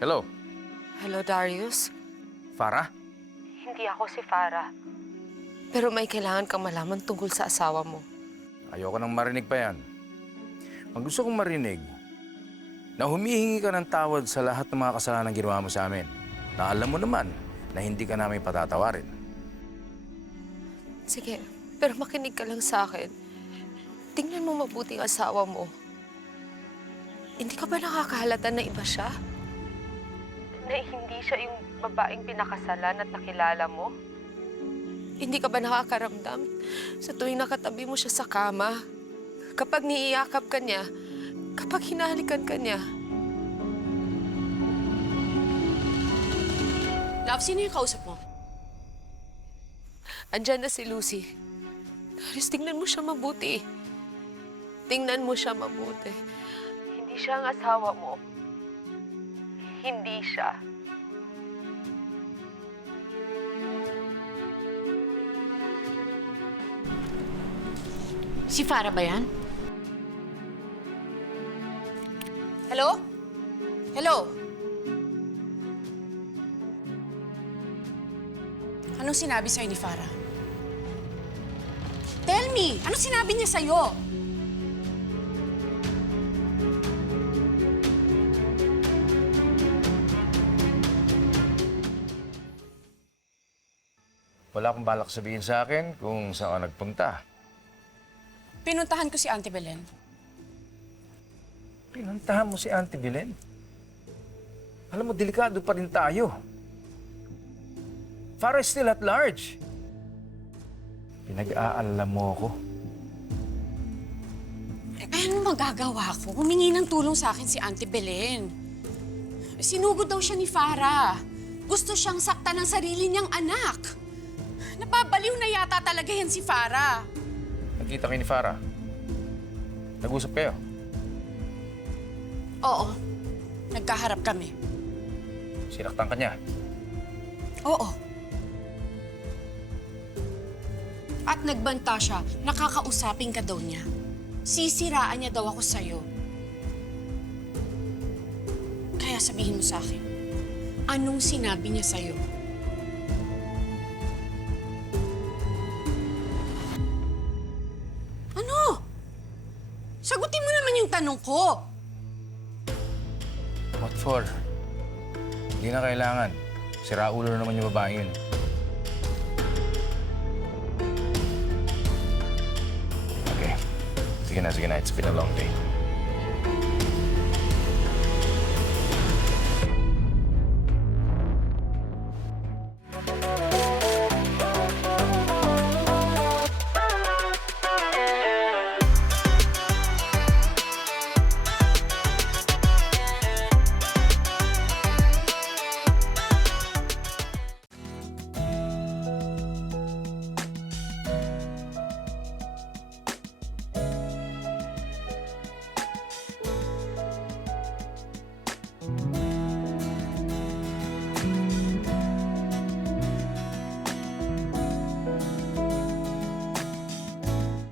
Hello, Hello, Darius. Farah? Hindi ako si Farah. Pero may kailangan kang malaman tungkol sa asawa mo. Ayoko nang marinig pa yan. Ang gusto kong marinig, na humihingi ka ng tawad sa lahat ng mga kasalanan ginawa mo sa amin. Na alam mo naman na hindi ka namin patatawarin. Sige, pero makinig ka lang sa akin. Tingnan mo mabuti ang asawa mo. Hindi ka ba nakakahalata na iba siya? Na hindi siya yung babaeng pinakasalan at nakilala mo? Hindi ka ba nakakaramdam sa tuwing nakatabi mo siya sa kama? Kapag niiyakap ka niya, kapag hinahalikan ka niya. Love, sino yung kausap mo? Andyan na si Lucy. Darius, tingnan mo siya mabuti. Tingnan mo siya mabuti. Hindi siya ang asawa mo. Hindi siya. Si Farah ba yan? Hello? Hello? Anong sinabi sa'yo ni Farah? Tell me! Anong sinabi niya sa'yo? Wala akong balak sabihin sa akin kung saan ka nagpunta. Pinuntahan ko si Auntie Belen. Pinuntahan mo si Auntie Belen? Alam mo, delikado pa rin tayo. Farah is still at large. Pinag-aalala mo ako. Eh, ano magagawa ko? Humingi ng tulong sa akin si Auntie Belen. Sinugod daw siya ni Farah. Gusto siyang saktan ng sarili niyang anak. Napabaliw na yata talaga yan si Farah. Nakita kayo ni Farah? Nag-usap kayo? Oo. Nagkaharap kami. Sinaktan ka niya? Oo. At nagbanta siya, nakakausapin ka daw niya. Sisiraan niya daw ako sa'yo. Kaya sabihin mo sa akin, anong sinabi niya sa'yo? Ano? Sagutin mo naman yung tanong ko. What for? Hindi na kailangan. Siraulo na naman yung babae yun. Okay. Sige na, sige na. It's been a long day.